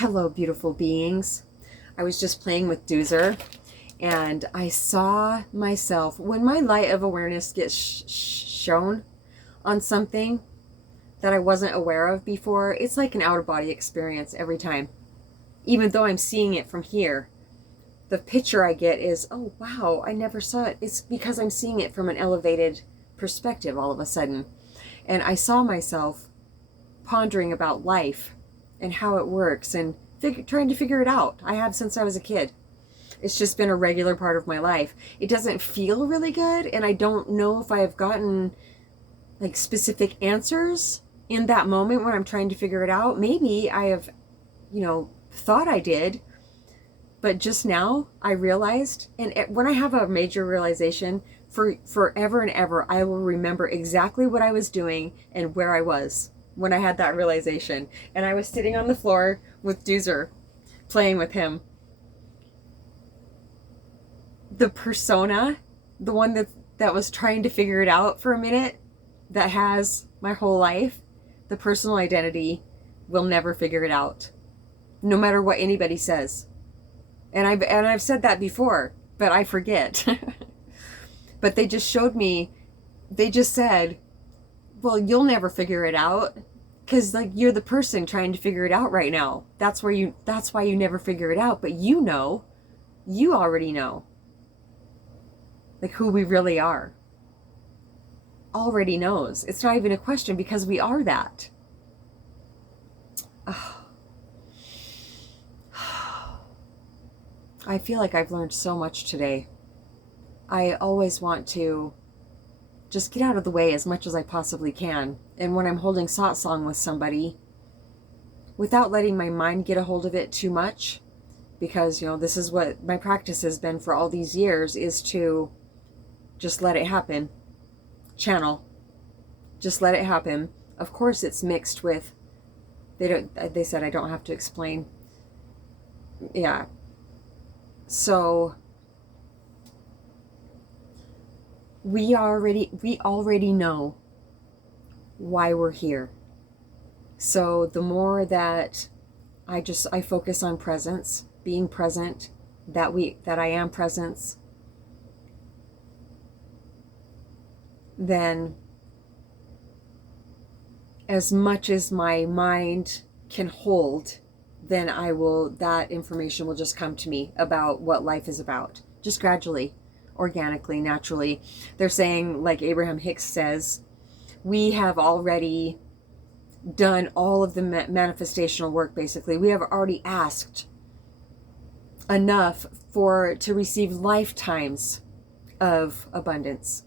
Hello, beautiful beings. I was just playing with Doozer and I saw myself, when my light of awareness gets shown on something that I wasn't aware of before, it's like an out-of-body experience every time. Even though I'm seeing it from here, the picture I get is, oh wow, I never saw it. It's because I'm seeing it from an elevated perspective all of a sudden. And I saw myself pondering about life and how it works and trying to figure it out. I have since I was a kid. It's just been a regular part of my life. It doesn't feel really good, and I don't know if I have gotten like specific answers in that moment when I'm trying to figure it out. Maybe I have, thought I did, but just now I realized, and when I have a major realization, for forever and ever, I will remember exactly what I was doing and where I was when I had that realization. And I was sitting on the floor with Doozer, playing with him. The persona, the one that was trying to figure it out for a minute, that has my whole life, the personal identity will never figure it out, no matter what anybody says. And I've said that before, but I forget. But they just showed me, they just said, well, you'll never figure it out because like you're the person trying to figure it out right now. That's why you never figure it out. But you already know, like who we really are. Already knows. It's not even a question because we are that. Oh. I feel like I've learned so much today. I always want to just get out of the way as much as I possibly can. And when I'm holding satsang with somebody, without letting my mind get a hold of it too much, because, this is what my practice has been for all these years, is to just let it happen. Channel. Just let it happen. Of course it's mixed with, they said I don't have to explain. Yeah. So we already know why we're here. So the more that I focus on presence, being present, that I am presence, then as much as my mind can hold, then that information will just come to me about what life is about, just gradually, organically, naturally. They're saying, like Abraham Hicks says, we have already done all of the manifestational work, basically. We have already asked enough to receive lifetimes of abundance.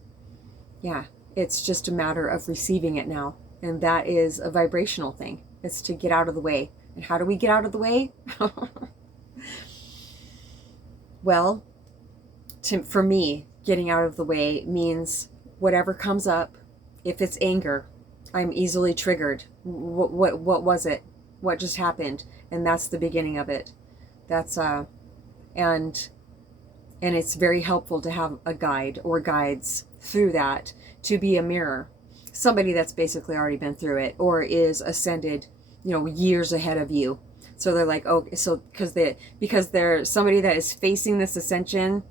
Yeah, it's just a matter of receiving it now. And that is a vibrational thing. It's to get out of the way. And how do we get out of the way? Well, for me, getting out of the way means whatever comes up. If it's anger, I'm easily triggered. What was it? What just happened? And that's the beginning of it. That's and it's very helpful to have a guide or guides through that, to be a mirror. Somebody that's basically already been through it or is ascended, years ahead of you. So they're like, oh, so because they're somebody that is facing this ascension,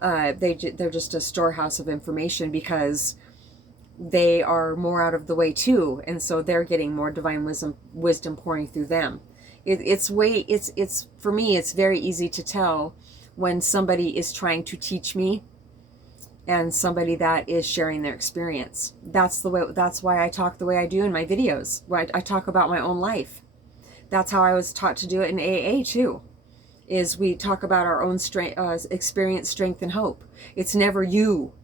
they're just a storehouse of information because they are more out of the way too, and so they're getting more divine wisdom pouring through them. It's for me, it's very easy to tell when somebody is trying to teach me and somebody that is sharing their experience. That's why I talk the way I do in my videos. I talk about my own life. That's how I was taught to do it in AA too. Is we talk about our own experience, strength, and hope. It's never you.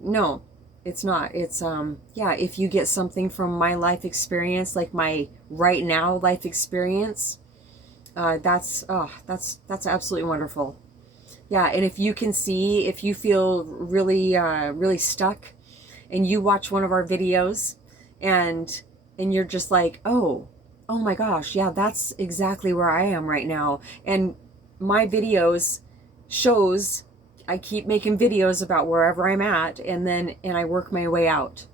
No, it's not. It's if you get something from my life experience, like my right now life experience, that's absolutely wonderful. Yeah, and if you feel really, really stuck, and you watch one of our videos, and you're just like, oh my gosh, yeah, that's exactly where I am right now. And my videos shows, I keep making videos about wherever I'm at, and I work my way out.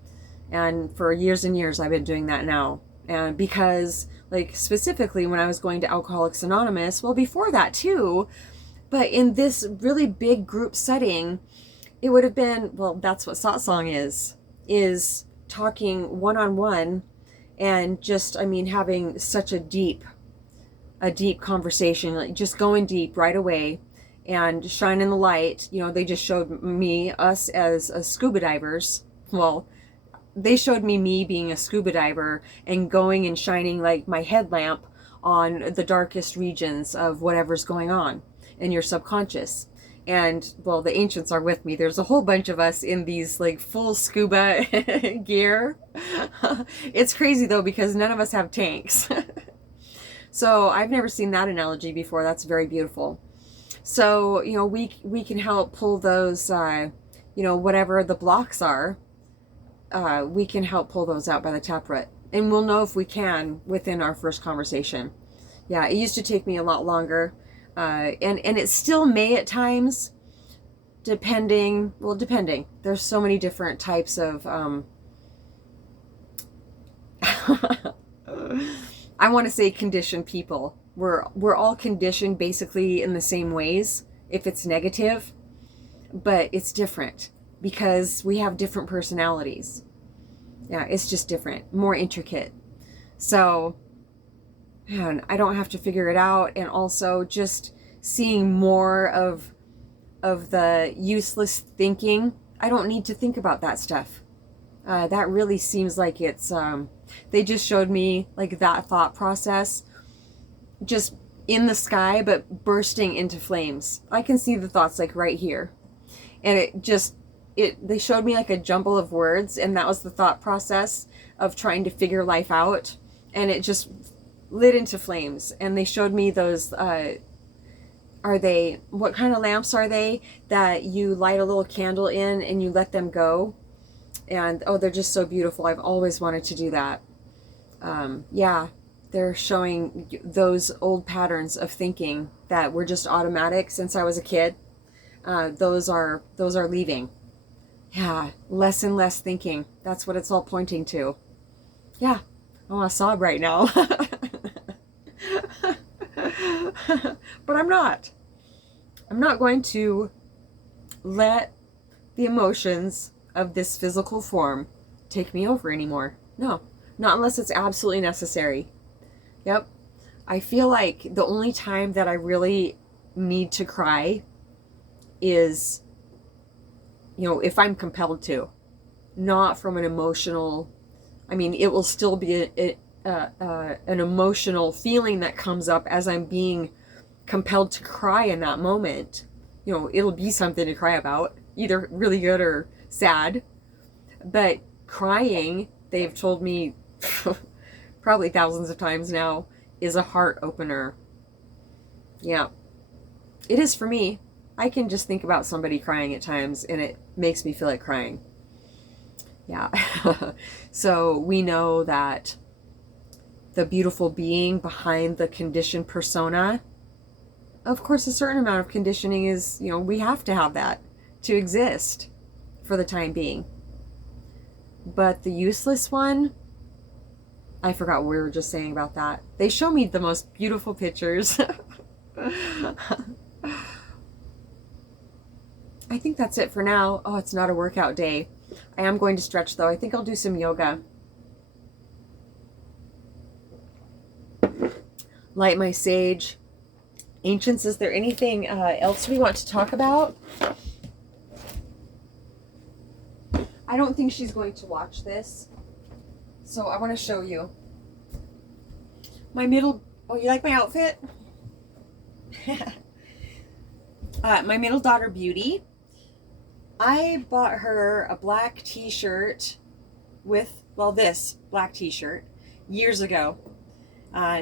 And for years and years, I've been doing that now. And because like specifically when I was going to Alcoholics Anonymous, well, before that too, but in this really big group setting, it would have been, well, that's what satsang is talking one-on-one and just, I mean, having such a deep conversation, like just going deep right away and shining the light. You know, they just showed us as scuba divers. Well, they showed me being a scuba diver and going and shining like my headlamp on the darkest regions of whatever's going on in your subconscious. And well, the ancients are with me. There's a whole bunch of us in these like full scuba gear. It's crazy though, because none of us have tanks. So I've never seen that analogy before. That's very beautiful. So, you know, we can help pull those, you know, whatever the blocks are, we can help pull those out by the taproot. And we'll know if we can within our first conversation. Yeah, it used to take me a lot longer. And it still may at times, depending. There's so many different types of, I want to say conditioned people. We're all conditioned basically in the same ways, if it's negative, but it's different because we have different personalities. Yeah, it's just different, more intricate. So, man, I don't have to figure it out. And also just seeing more of the useless thinking. I don't need to think about that stuff. That really seems like it's, they just showed me like that thought process just in the sky, but bursting into flames. I can see the thoughts like right here. And they showed me like a jumble of words, and that was the thought process of trying to figure life out. And it just lit into flames. And they showed me those, what kind of lamps are they that you light a little candle in and you let them go? And oh, they're just so beautiful. I've always wanted to do that. Yeah, they're showing those old patterns of thinking that were just automatic since I was a kid. Those are leaving. Yeah, less and less thinking. That's what it's all pointing to. Yeah, I want to sob right now. But I'm not. I'm not going to let the emotions of this physical form take me over anymore. No, not unless it's absolutely necessary. Yep. I feel like the only time that I really need to cry is, you know, if I'm compelled to, not from an emotional, I mean, it will still be an emotional feeling that comes up as I'm being compelled to cry in that moment. You know, it'll be something to cry about, either really good or sad. But crying, they've told me probably thousands of times now, is a heart opener. Yeah, it is for me. I can just think about somebody crying at times and it makes me feel like crying. Yeah. So we know that the beautiful being behind the conditioned persona, of course, a certain amount of conditioning is, you know, we have to have that to exist for the time being. But the useless one, I forgot what we were just saying about that. They show me the most beautiful pictures. I think that's it for now. Oh, it's not a workout day. I am going to stretch though. I think I'll do some yoga. Light my sage. Ancients, is there anything else we want to talk about? I don't think she's going to watch this. So I want to show you. Oh, you like my outfit? My middle daughter, Beauty. I bought her a black t-shirt with, well, this black t-shirt years ago.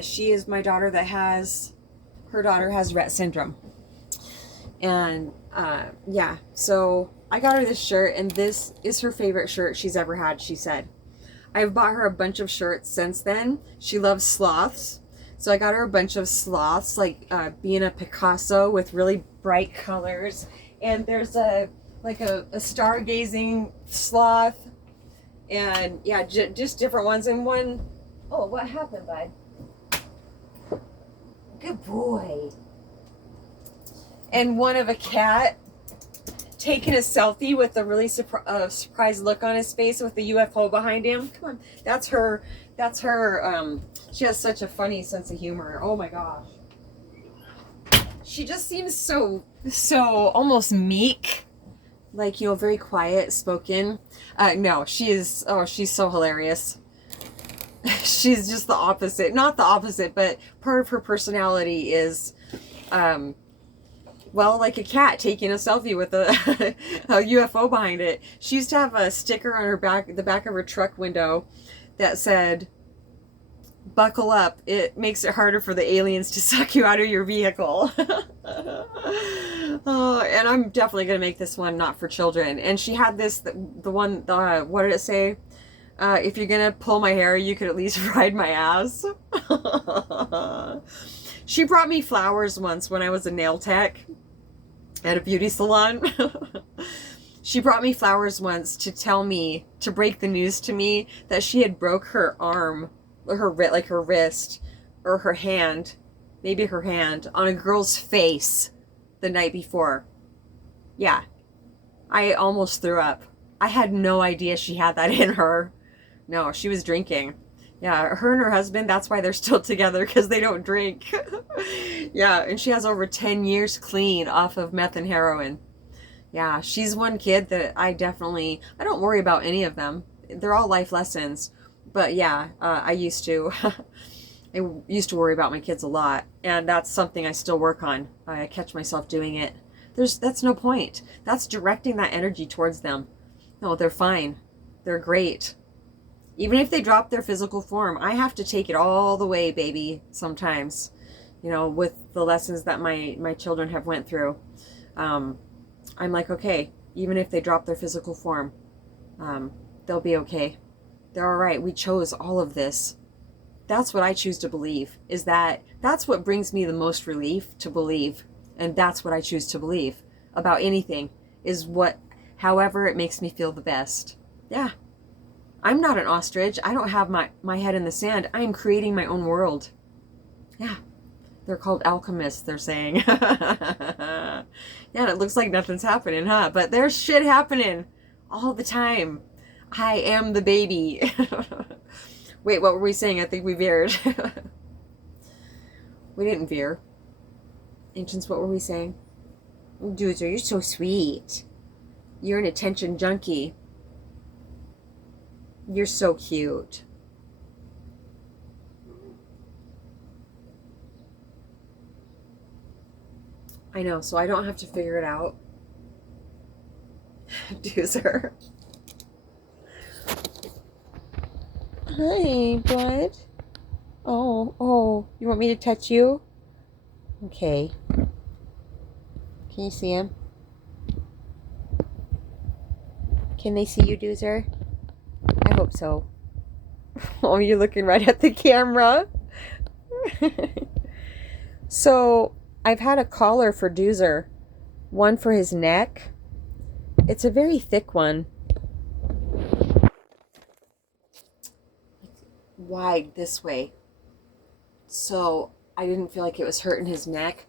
She is my daughter that her daughter has Rett syndrome. And yeah, so I got her this shirt, and this is her favorite shirt she's ever had, she said. I've bought her a bunch of shirts since then. She loves sloths. So I got her a bunch of sloths, like being a Picasso with really bright colors. And there's a stargazing sloth. And yeah, just different ones. And one, oh, what happened, bud? Good boy. And one of a cat taking a selfie with a really surprised look on his face with the UFO behind him. Come on. That's her. She has such a funny sense of humor. Oh my gosh. She just seems so almost meek. Like, you know, very quiet spoken. No, she's so hilarious. She's just the opposite. Not the opposite, but part of her personality is, well, like a cat taking a selfie with a UFO behind it. She used to have a sticker on the back of her truck window that said, "Buckle up, it makes it harder for the aliens to suck you out of your vehicle." Oh, and I'm definitely going to make this one not for children. And she had this, what did it say? If you're going to pull my hair, you could at least ride my ass. She brought me flowers once when I was a nail tech at a beauty salon. She brought me flowers once to break the news to me that she had broke her arm, or her wrist, or her hand, maybe her hand, on a girl's face the night before. Yeah. I almost threw up. I had no idea she had that in her. No, she was drinking. Yeah, her and her husband, that's why they're still together, because they don't drink. Yeah, and she has over 10 years clean off of meth and heroin. Yeah, she's one kid that I don't worry about any of them. They're all life lessons. But yeah, I used to. I used to worry about my kids a lot, and that's something I still work on. I catch myself doing it. That's no point. That's directing that energy towards them. No, they're fine. They're great. Even if they drop their physical form, I have to take it all the way, baby, sometimes. You know, with the lessons that my children have went through. I'm like, okay, even if they drop their physical form, they'll be okay. They're all right. We chose all of this. That's what I choose to believe, that's what brings me the most relief to believe. And that's what I choose to believe about anything, is however it makes me feel the best. Yeah. I'm not an ostrich. I don't have my head in the sand. I am creating my own world. Yeah. They're called alchemists, they're saying. Yeah, it looks like nothing's happening, huh? But there's shit happening all the time. I am the baby. Wait, what were we saying? I think we veered. We didn't veer. Ancients, what were we saying? Dudes, you're so sweet. You're an attention junkie. You're so cute. I know, so I don't have to figure it out. Doozer. Hi, bud. Oh, you want me to touch you? Okay. Can you see him? Can they see you, Doozer? I hope so. Oh, you're looking right at the camera. So, I've had a collar for Doozer. One for his neck. It's a very thick one. Wide this way. So, I didn't feel like it was hurting his neck.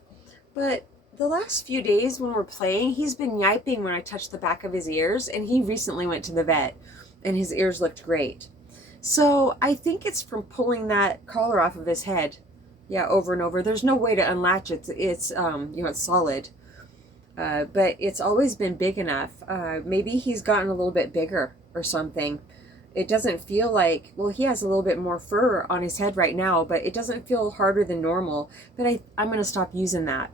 But the last few days when we're playing, he's been yiping when I touch the back of his ears. And he recently went to the vet. And his ears looked great. So, I think it's from pulling that collar off of his head. Yeah, over and over. There's no way to unlatch it. It's it's solid. But it's always been big enough. Maybe he's gotten a little bit bigger or something. It doesn't feel like, well, he has a little bit more fur on his head right now, but it doesn't feel harder than normal. But I'm going to stop using that.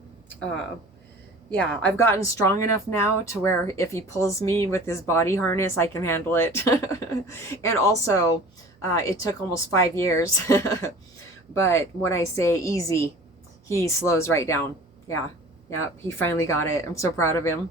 Yeah, I've gotten strong enough now to where if he pulls me with his body harness, I can handle it. And also, it took almost 5 years. But when I say easy, he slows right down. Yeah, he finally got it. I'm so proud of him.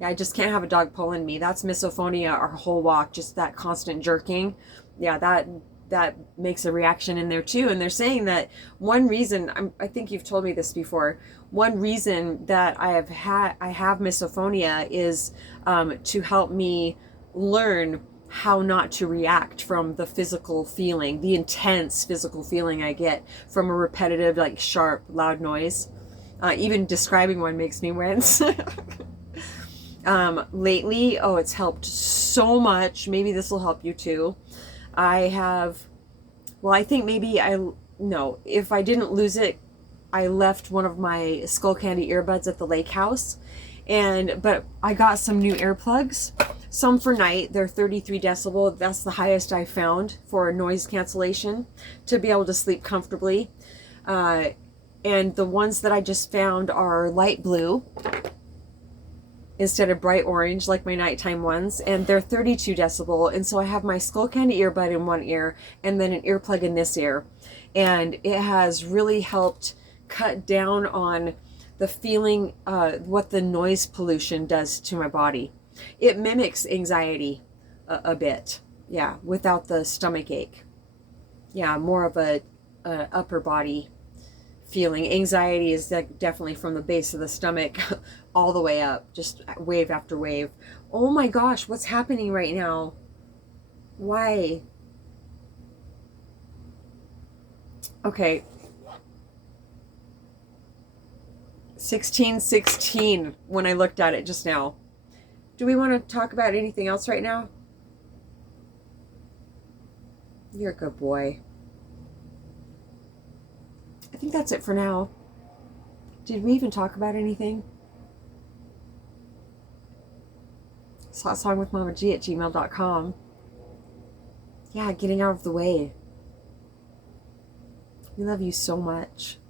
Yeah, I just can't have a dog pulling me. That's misophonia our whole walk, just that constant jerking. Yeah, that makes a reaction in there too. And they're saying that one reason, I think you've told me this before, one reason that I have misophonia is to help me learn how not to react from the physical feeling, the intense physical feeling I get from a repetitive, like sharp, loud noise. Even describing one makes me wince. Lately, oh, it's helped so much. Maybe this will help you too. I have, well, I think maybe no, if I didn't lose it, I left one of my skull candy earbuds at the lake house. But I got some new earplugs, some for night. They're 33 decibel. That's the highest I found for noise cancellation to be able to sleep comfortably. And the ones that I just found are light blue instead of bright orange like my nighttime ones, and they're 32 decibel. And so I have my skull candy earbud in one ear and then an earplug in this ear, and it has really helped cut down on the feeling, what the noise pollution does to my body. It mimics anxiety a bit, yeah, without the stomach ache. Yeah, more of a upper body feeling. Anxiety is definitely from the base of the stomach all the way up, just wave after wave. Oh my gosh, what's happening right now? Why? Okay. 1616 when I looked at it just now. Do we want to talk about anything else right now? You're a good boy. I think that's it for now. Did we even talk about anything? satsangwithmamaji@gmail.com. Yeah, getting out of the way. We love you so much.